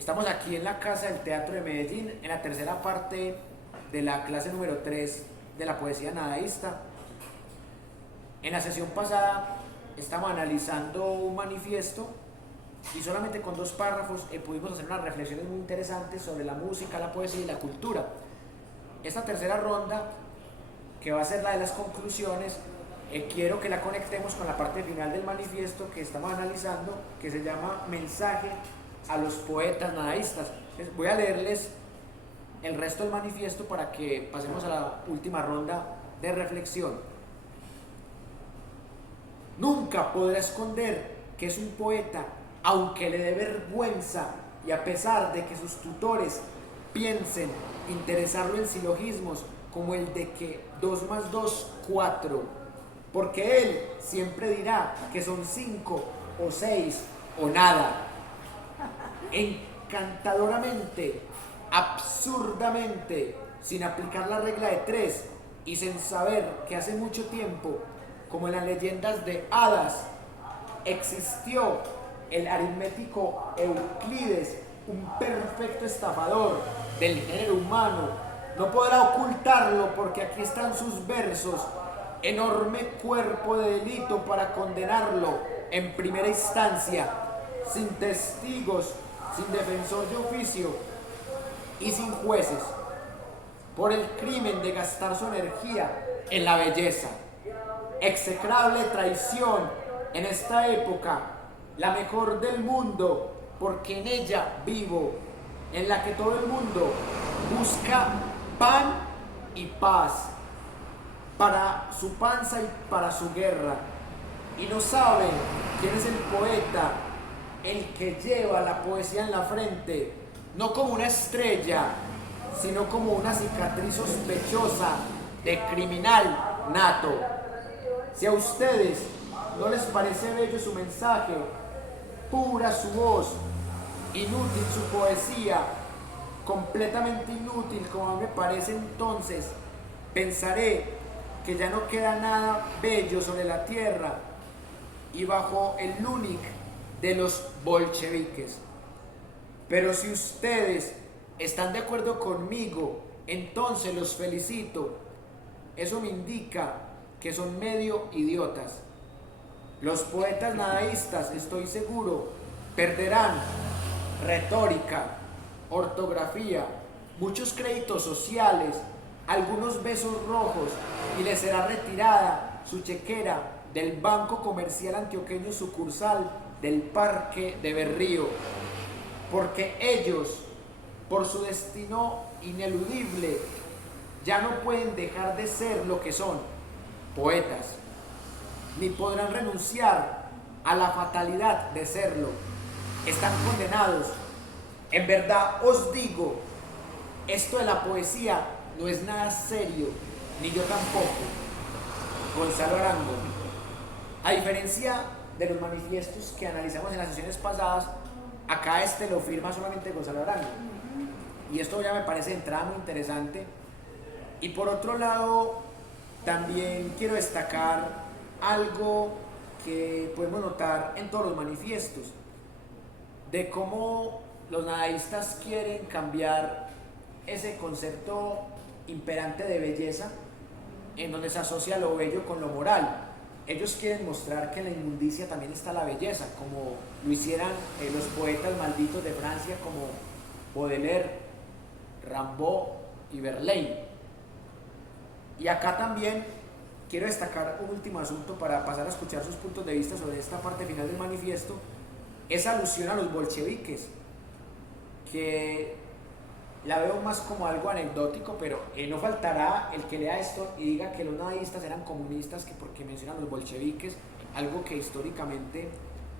Estamos aquí en la Casa del Teatro de Medellín, en la tercera parte de la clase número 3 de la poesía nadaísta. En la sesión pasada estamos analizando un manifiesto y solamente con 2 párrafos pudimos hacer unas reflexiones muy interesantes sobre la música, la poesía y la cultura. Esta tercera ronda, que va a ser la de las conclusiones, quiero que la conectemos con la parte final del manifiesto que estamos analizando, que se llama Mensaje a los poetas nadaístas. Entonces, voy a leerles el resto del manifiesto para que pasemos a la última ronda de reflexión. Nunca podrá esconder que es un poeta, aunque le dé vergüenza y a pesar de que sus tutores piensen interesarlo en silogismos como el de que 2 más 2, 4, porque él siempre dirá que son 5 o 6 o nada. Encantadoramente, absurdamente, sin aplicar la regla de 3 y sin saber que hace mucho tiempo, como en las leyendas de hadas, existió el aritmético Euclides, un perfecto estafador del género humano. No podrá ocultarlo porque aquí están sus versos, enorme cuerpo de delito para condenarlo en primera instancia, sin testigos, sin defensor de oficio y sin jueces, por el crimen de gastar su energía en la belleza. Execrable traición en esta época, la mejor del mundo, porque en ella vivo, en la que todo el mundo busca pan y paz para su panza y para su guerra, y no saben quién es el poeta, el que lleva la poesía en la frente, no como una estrella, sino como una cicatriz sospechosa de criminal nato. Si a ustedes no les parece bello su mensaje, pura su voz, inútil su poesía, completamente inútil como me parece, entonces pensaré que ya no queda nada bello sobre la tierra y bajo el Lunik de los bolcheviques. Pero si ustedes están de acuerdo conmigo, entonces los felicito. Eso me indica que son medio idiotas. Los poetas nadaístas, estoy seguro, perderán retórica, ortografía, muchos créditos sociales, algunos besos rojos y les será retirada su chequera del Banco Comercial Antioqueño sucursal del Parque de Berrío, porque ellos, por su destino ineludible, ya no pueden dejar de ser lo que son, poetas, ni podrán renunciar a la fatalidad de serlo. Están condenados. En verdad os digo, esto de la poesía no es nada serio, ni yo tampoco. Gonzalo Arango. A diferencia de los manifiestos que analizamos en las sesiones pasadas, acá lo firma solamente Gonzalo Arango. Y esto ya me parece de entrada muy interesante. Y por otro lado, también quiero destacar algo que podemos notar en todos los manifiestos, de cómo los nadaístas quieren cambiar ese concepto imperante de belleza, en donde se asocia lo bello con lo moral. Ellos quieren mostrar que en la inmundicia también está la belleza, como lo hicieran los poetas malditos de Francia como Baudelaire, Rimbaud y Verlaine. Y acá también quiero destacar un último asunto para pasar a escuchar sus puntos de vista sobre esta parte final del manifiesto. Esa alusión a los bolcheviques, que la veo más como algo anecdótico, pero no faltará el que lea esto y diga que los nadaístas eran comunistas que porque mencionan los bolcheviques, algo que históricamente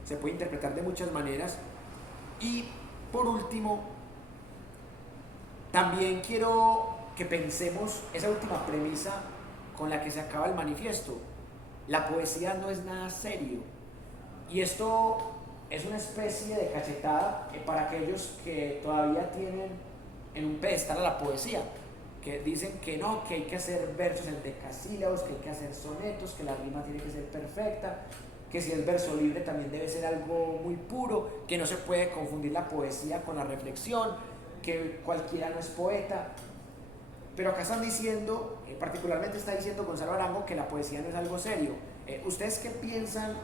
se puede interpretar de muchas maneras. Y por último, también quiero que pensemos esa última premisa con la que se acaba el manifiesto. La poesía no es nada serio. Y esto es una especie de cachetada para aquellos que todavía tienen en un pedestal a la poesía, que dicen que no, que hay que hacer versos en decasílabos, que hay que hacer sonetos, que la rima tiene que ser perfecta. que si es verso libre también debe ser algo muy puro, que no se puede confundir la poesía con la reflexión, que cualquiera no es poeta. Pero acá están diciendo, particularmente está diciendo Gonzalo Arango, que la poesía no es algo serio. ¿Ustedes qué piensan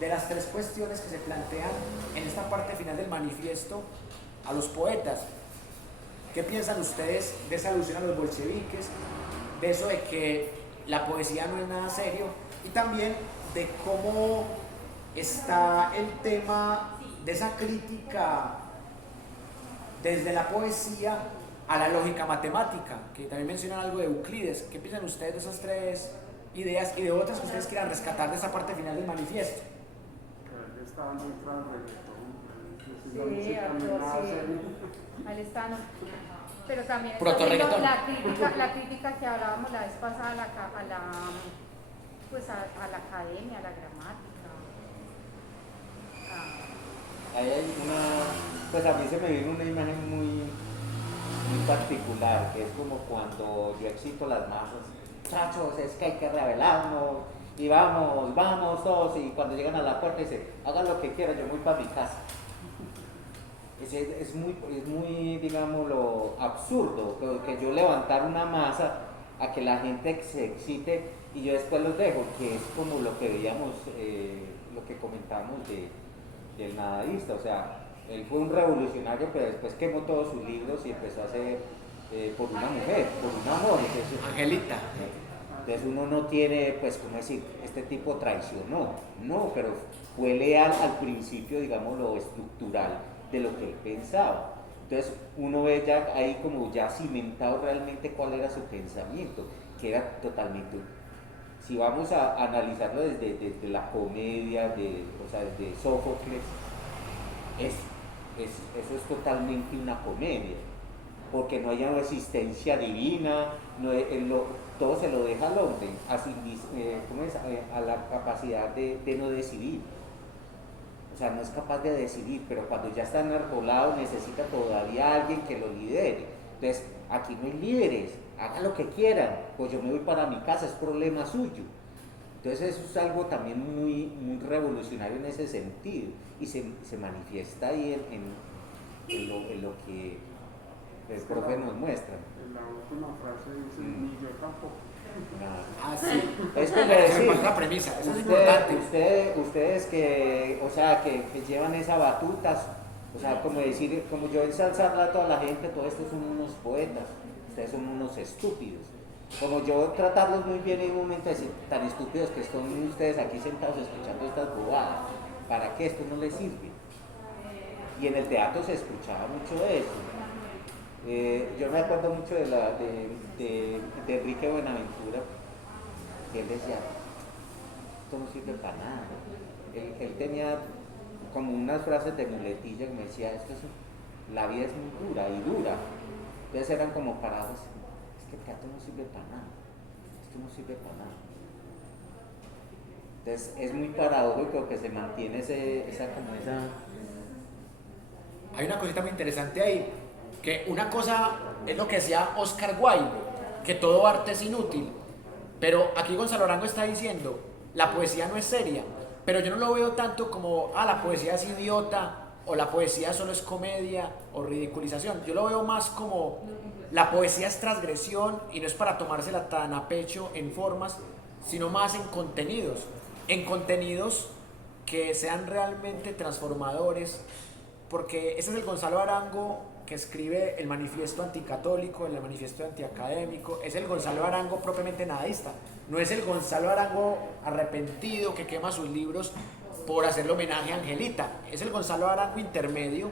de las tres cuestiones que se plantean en esta parte final del manifiesto a los poetas? ¿Qué piensan ustedes de esa alusión a los bolcheviques, de eso de que la poesía no es nada serio, y también de cómo está el tema de esa crítica desde la poesía a la lógica matemática, que también mencionan algo de Euclides? ¿Qué piensan ustedes de esas tres ideas y de otras que ustedes quieran rescatar de esa parte final del manifiesto? Estaba muy sí, al estado. Pero también Proto-reggaetón. la crítica que hablábamos la vez pasada pues a la academia, a la gramática. Ahí hay pues a mí se me viene una imagen muy particular, que es como cuando yo excito las masas. Muchachos, es que hay que rebelarnos, y vamos todos, y cuando llegan a la puerta dicen, hagan lo que quieran, yo voy para mi casa. Es muy, digámoslo, absurdo que yo levantar una masa a que la gente se excite y yo después los dejo, que es como lo que veíamos, lo que comentábamos del nadaísta. O sea, él fue un revolucionario, pero después quemó todos sus libros y empezó a hacer por una mujer, por un amor. Entonces, Angelita. Entonces uno no tiene, pues, como decir, este tipo traicionó, no, pero fue leal al principio, digamos, lo estructural de lo que él pensaba. Entonces uno ve ya ahí como ya cimentado realmente cuál era su pensamiento, que era totalmente, si vamos a analizarlo desde la comedia, o sea, desde Sófocles, eso es totalmente una comedia, porque no hay una existencia divina, todo se lo deja al hombre, a la capacidad de no decidir. O sea, no es capaz de decidir, pero cuando ya está enarbolado necesita todavía alguien que lo lidere. Entonces, aquí no hay líderes, hagan lo que quieran, pues yo me voy para mi casa, es problema suyo. Entonces eso es algo también muy revolucionario en ese sentido, y se manifiesta ahí en lo que el profe nos muestra. En la última frase dice, ni yo tampoco. Sí. Es como decir, es la premisa, eso es importante. Ustedes que llevan esa batuta, o sea, como decir, como yo ensalzarla a toda la gente, todos estos son unos poetas, ustedes son unos estúpidos. Como yo tratarlos muy bien en un momento de decir, tan estúpidos que están ustedes aquí sentados escuchando estas bobadas, ¿para qué? Esto no les sirve. Y en el teatro se escuchaba mucho de eso. Yo me acuerdo mucho de Enrique Buenaventura, que él decía, esto no sirve para nada. Él tenía como unas frases de muletilla que me decía, la vida es muy dura y dura. Entonces eran como parados, es que el teatro no sirve para nada, esto no sirve para nada. Entonces es muy paradójico que se mantiene esa. Hay una cosita muy interesante ahí, que una cosa es lo que decía Oscar Wilde, que todo arte es inútil, pero aquí Gonzalo Arango está diciendo, la poesía no es seria, pero yo no lo veo tanto como, la poesía es idiota, o la poesía solo es comedia, o ridiculización. Yo lo veo más como, la poesía es transgresión, y no es para tomársela tan a pecho en formas, sino más en contenidos que sean realmente transformadores, porque ese es el Gonzalo Arango que escribe el manifiesto anticatólico, el manifiesto antiacadémico, es el Gonzalo Arango propiamente nadaísta, no es el Gonzalo Arango arrepentido que quema sus libros por hacerle homenaje a Angelita, es el Gonzalo Arango intermedio.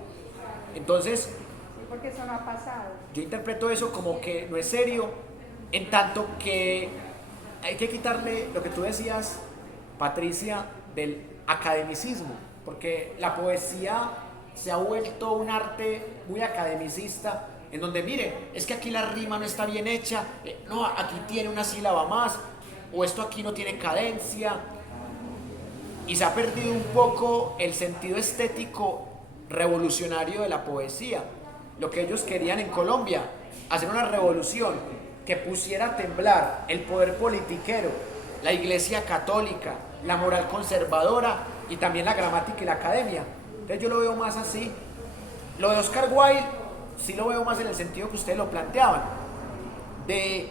Entonces, Sí, porque eso no ha pasado. yo interpreto eso como que no es serio, en tanto que hay que quitarle lo que tú decías, Patricia, del academicismo, porque la poesía se ha vuelto un arte muy academicista, en donde mire, es que aquí la rima no está bien hecha, no, aquí tiene una sílaba más, o esto aquí no tiene cadencia, y se ha perdido un poco el sentido estético revolucionario de la poesía. Lo que ellos querían en Colombia, hacer una revolución que pusiera a temblar el poder politiquero, la iglesia católica, la moral conservadora y también la gramática y la academia. Entonces yo lo veo más así. Lo de Oscar Wilde sí lo veo más en el sentido que ustedes lo planteaban, de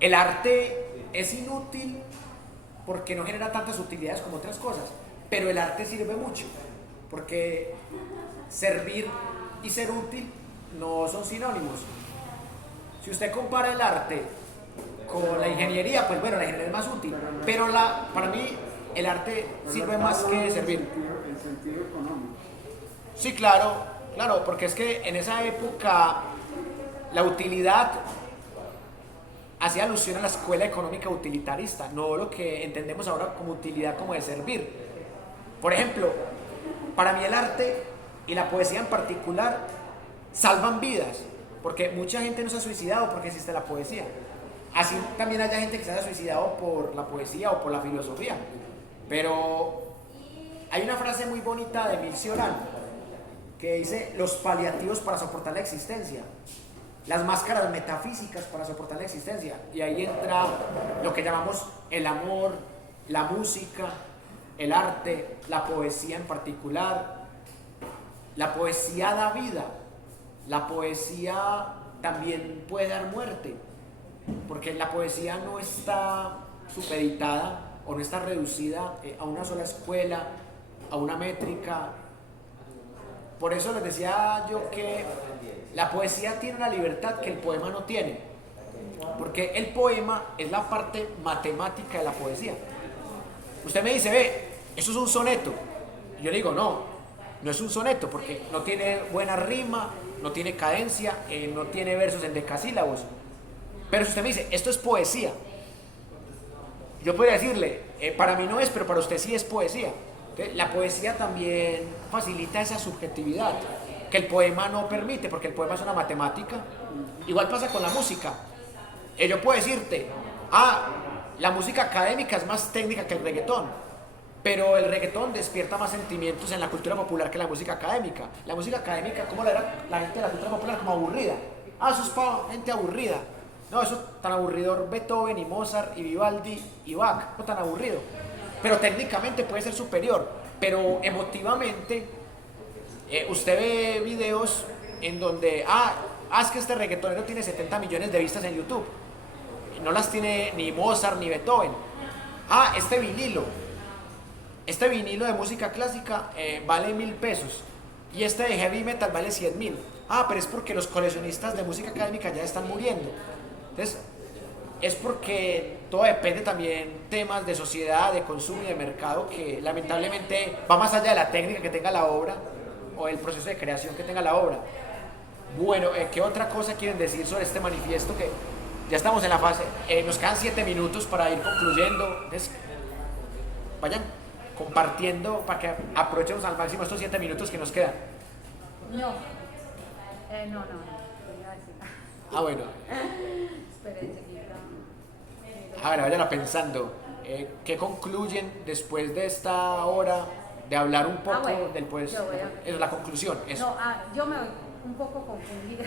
el arte es inútil porque no genera tantas utilidades como otras cosas, pero el arte sirve mucho, porque servir y ser útil no son sinónimos. Si usted compara el arte con la ingeniería, pues bueno, la ingeniería es más útil, pero para mí el arte sirve más que servir. El sentido económico. Sí, claro, claro, porque es que en esa época la utilidad hacía alusión a la escuela económica utilitarista, no lo que entendemos ahora como utilidad como de servir. Por ejemplo, para mí el arte y la poesía en particular salvan vidas, porque mucha gente no se ha suicidado porque existe la poesía. Así también haya gente que se haya suicidado por la poesía o por la filosofía. Pero hay una frase muy bonita de Emile Cioran que dice: los paliativos para soportar la existencia, las máscaras metafísicas para soportar la existencia. Y ahí entra lo que llamamos el amor, la música, el arte, la poesía en particular. La poesía da vida, la poesía también puede dar muerte, porque la poesía no está supeditada o no está reducida a una sola escuela, a una métrica. Por eso les decía yo que la poesía tiene una libertad que el poema no tiene, porque el poema es la parte matemática de la poesía. Usted me dice, ve, eso es un soneto. Y yo le digo, no es un soneto, porque no tiene buena rima, no tiene cadencia, no tiene versos en decasílabos. Pero si usted me dice, esto es poesía, yo podría decirle, para mí no es, pero para usted sí es poesía. Entonces, la poesía también facilita esa subjetividad que el poema no permite, porque el poema es una matemática. Igual pasa con la música. Yo puedo decirte, la música académica es más técnica que el reggaetón, pero el reggaetón despierta más sentimientos en la cultura popular que la música académica. La música académica, ¿cómo la era la gente de la cultura popular? Como aburrida. Eso es para gente aburrida. No, eso es tan aburrido Beethoven y Mozart y Vivaldi y Bach, no tan aburrido. Pero técnicamente puede ser superior, pero emotivamente usted ve videos en donde, es que este reggaetonero tiene 70 millones de vistas en YouTube. No las tiene ni Mozart ni Beethoven. Este vinilo de música clásica vale 1.000 pesos y este de heavy metal vale 100.000. Pero es porque los coleccionistas de música académica ya están muriendo. Entonces, es porque todo depende también temas de sociedad, de consumo y de mercado que lamentablemente va más allá de la técnica que tenga la obra o el proceso de creación que tenga la obra. Bueno, ¿qué otra cosa quieren decir sobre este manifiesto? Que ya estamos en la fase, nos quedan 7 minutos para ir concluyendo. Entonces, vayan compartiendo para que aprovechemos al máximo estos 7 minutos que nos quedan. No. Bueno. Espérense, Vayan pensando. ¿Qué concluyen después de esta hora de hablar un poco del pues? Es la conclusión. Eso. No, yo me voy un poco confundida.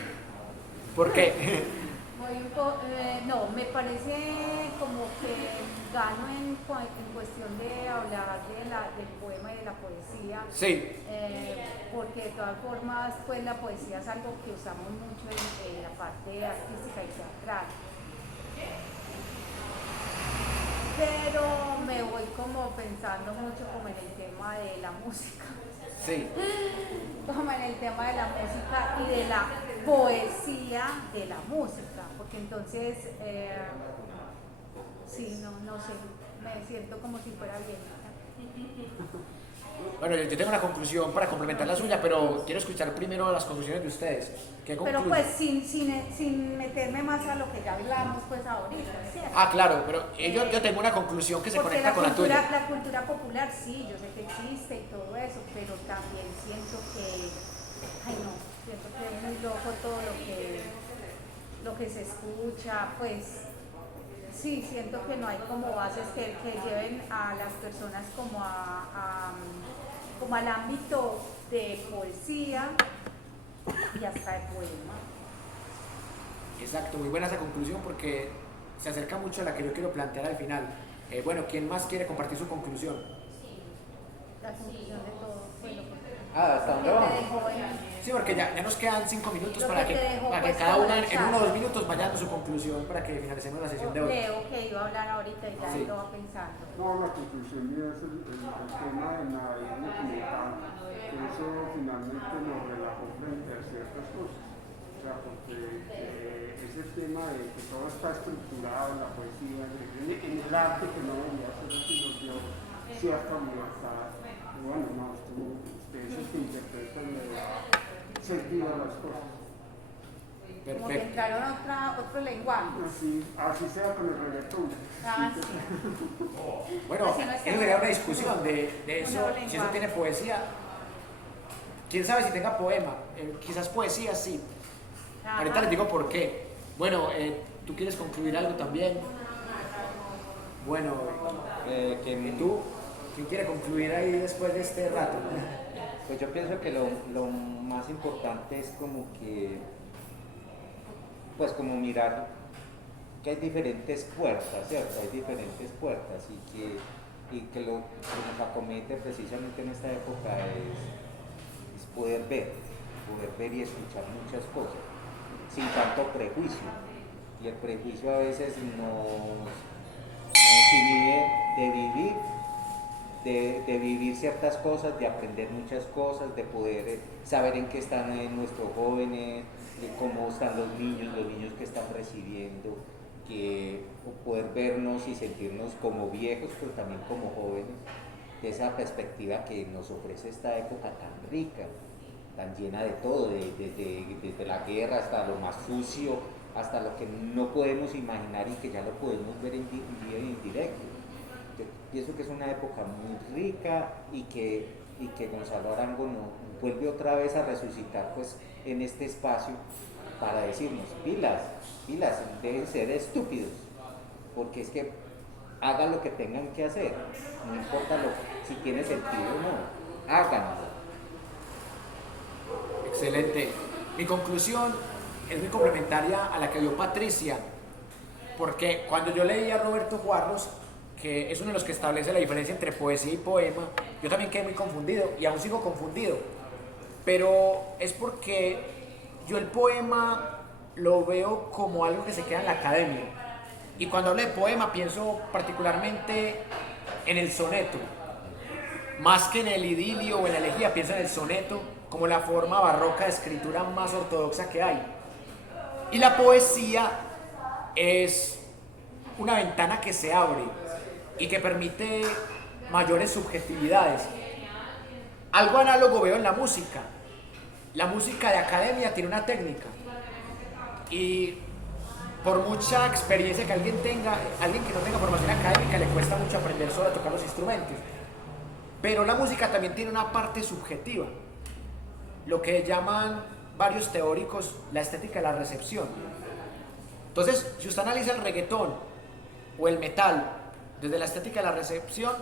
¿Por qué? No, me parece como que gano en cuestión de hablar del poema y de la poesía. Sí. Porque de todas formas, pues la poesía es algo que usamos mucho en la parte artística y teatral. Pero me voy como pensando mucho como en el tema de la música. Sí. Como en el tema de la música y de la poesía de la música, porque entonces, no sé, me siento como si fuera bien. Bueno, yo tengo una conclusión para complementar la suya, pero quiero escuchar primero las conclusiones de ustedes. ¿Qué concluyen? Pero pues sin meterme más a lo que ya hablamos pues ahorita, ¿cierto? Claro, pero yo tengo una conclusión que se conecta con la tuya. La cultura popular sí, yo sé que existe y todo eso, pero también siento que es muy loco todo lo que se escucha, pues sí, siento que no hay como bases que lleven a las personas como al ámbito de poesía y hasta de poema. Exacto, muy buena esa conclusión porque se acerca mucho a la que yo quiero plantear al final. Bueno, ¿quién más quiere compartir su conclusión? La conclusión de todo fue lo que ¿Hasta dónde te vamos? dejó Sí, porque ya nos quedan 5 minutos Lo para que que, te dejó, para que pues, cada como una el en chat. 1 o 2 minutos vaya dando su conclusión para que finalicemos la sesión de hoy. Leo que iba a hablar ahorita y ya Sí. lo va pensando. No, la conclusión mía es el tema del nadaísmo como tal, que eso finalmente nos relajó frente a ciertas cosas. O sea, porque ese tema de que todo está estructurado en la poesía, en el arte que no debería ser así, nos dio cierta libertad. Y bueno, no, ustedes es que interpretan sentido a las cosas. Como que Perfecto. entraron a otro lenguaje. Así sea con el reggaetón. Ah, sí. Bueno, Así no es que eso no- sería una discusión de un eso, nuevo si eso lenguaje. tiene poesía. Quién sabe si tenga poema, quizás poesía sí. Ajá. Ahorita les digo por qué. Bueno, ¿tú quieres concluir algo también? Bueno, Que ¿tú? ¿Quién quiere concluir ahí después de este rato? Pues yo pienso que lo más importante es como que, pues como mirar que hay diferentes puertas, ¿cierto? Hay diferentes puertas y que lo que nos acomete precisamente en esta época es poder ver y escuchar muchas cosas, sin tanto prejuicio. Y el prejuicio a veces nos inhibe de vivir ciertas cosas, de aprender muchas cosas, de poder saber en qué están nuestros jóvenes, de cómo están los niños que están recibiendo, poder vernos y sentirnos como viejos, pero también como jóvenes, de esa perspectiva que nos ofrece esta época tan rica, tan llena de todo, desde la guerra hasta lo más sucio, hasta lo que no podemos imaginar y que ya lo podemos ver en directo. Yo pienso que es una época muy rica y que Gonzalo Arango vuelve otra vez a resucitar pues, en este espacio para decirnos, pilas, dejen ser estúpidos, porque es que hagan lo que tengan que hacer, no importa si tiene sentido o no, háganlo. Excelente. Mi conclusión es muy complementaria a la que dio Patricia, porque cuando yo leí a Roberto Juarros, que es uno de los que establece la diferencia entre poesía y poema, yo también quedé muy confundido y aún sigo confundido, pero es porque yo el poema lo veo como algo que se queda en la academia, y cuando hablo de poema pienso particularmente en el soneto, más que en el idilio o en la elegía, pienso en el soneto como la forma barroca de escritura más ortodoxa que hay. Y la poesía es una ventana que se abre y que permite mayores subjetividades. Algo análogo veo en la música. La música de academia tiene una técnica y por mucha experiencia que alguien que no tenga formación académica, le cuesta mucho aprender solo a tocar los instrumentos. Pero la música también tiene una parte subjetiva, lo que llaman varios teóricos la estética de la recepción. Entonces, si usted analiza el reggaetón o el metal desde la estética de la recepción,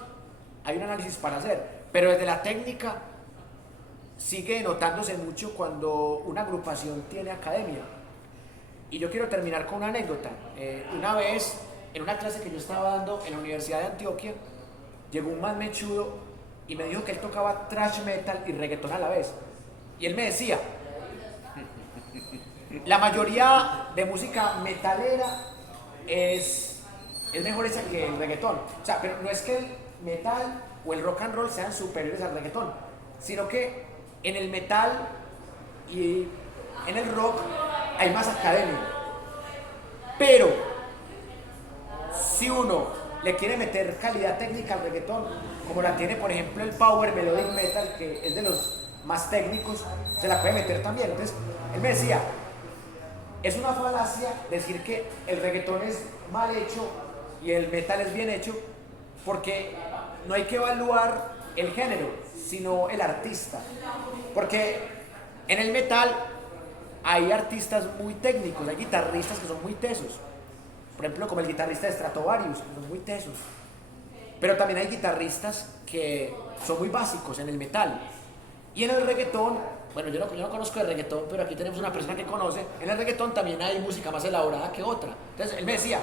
hay un análisis para hacer, pero desde la técnica sigue notándose mucho cuando una agrupación tiene academia. Y yo quiero terminar con una anécdota. Una vez, en una clase que yo estaba dando en la Universidad de Antioquia, llegó un man mechudo y me dijo que él tocaba thrash metal y reggaetón a la vez. Y él me decía, la mayoría de música metalera es mejor hecha que el reggaetón. O sea, pero no es que el metal o el rock and roll sean superiores al reggaetón, sino que en el metal y en el rock hay más academia. Pero si uno le quiere meter calidad técnica al reggaetón, como la tiene por ejemplo el power melodic metal, que es de los más técnicos, se la puede meter también. Entonces él me decía, es una falacia decir que el reggaetón es mal hecho y el metal es bien hecho, porque no hay que evaluar el género, sino el artista. Porque en el metal hay artistas muy técnicos, hay guitarristas que son muy tesos. Por ejemplo, como el guitarrista de Stratovarius, que son muy tesos. Pero también hay guitarristas que son muy básicos en el metal. Y en el reggaetón, bueno, yo no conozco el reggaetón, pero aquí tenemos una persona que conoce. En el reggaetón también hay música más elaborada que otra. Entonces él me decía,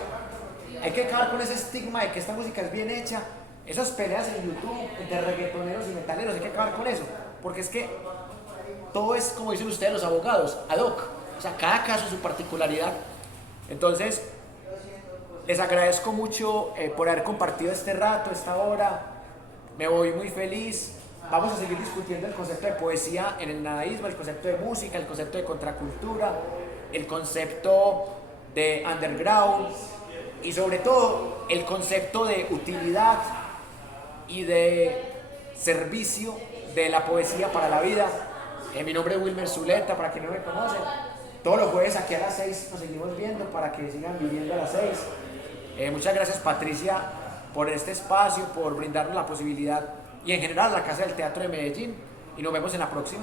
hay que acabar con ese estigma de que esta música es bien hecha. Esas peleas en YouTube de reggaetoneros y metaleros, hay que acabar con eso. Porque es que todo es, como dicen ustedes los abogados, ad hoc. O sea, cada caso su particularidad. Entonces, les agradezco mucho por haber compartido este rato, esta hora. Me voy muy feliz. Vamos a seguir discutiendo el concepto de poesía en el nadaísmo, el concepto de música, el concepto de contracultura, el concepto de underground y sobre todo el concepto de utilidad y de servicio de la poesía para la vida. Mi nombre es Wilmer Zuleta, para quien no me conoce. Todos los jueves aquí a las 6 nos seguimos viendo para que sigan viviendo a las 6. Muchas gracias, Patricia, por este espacio, por brindarnos la posibilidad y en general la Casa del Teatro de Medellín. Y nos vemos en la próxima.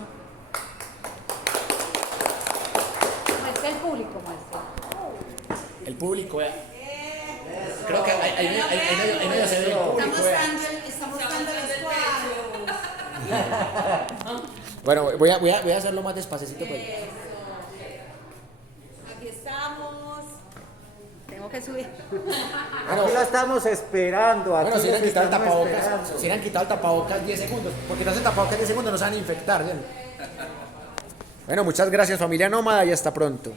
Muestra el público, muestra. El público, creo que ahí medio se ve el público. Estamos dando los cuadros. Bueno, voy a hacerlo más despacito, pues. Aquí estamos. Tengo que subir. Aquí la estamos esperando. Aquí Bueno, si los hubieran quitado el estamos tapabocas, esperando. si hubieran quitado el tapabocas 10 segundos, porque no hacen tapabocas 10 segundos, no se van a infectar. ¿Sí? Bueno, muchas gracias, familia nómada, y hasta pronto.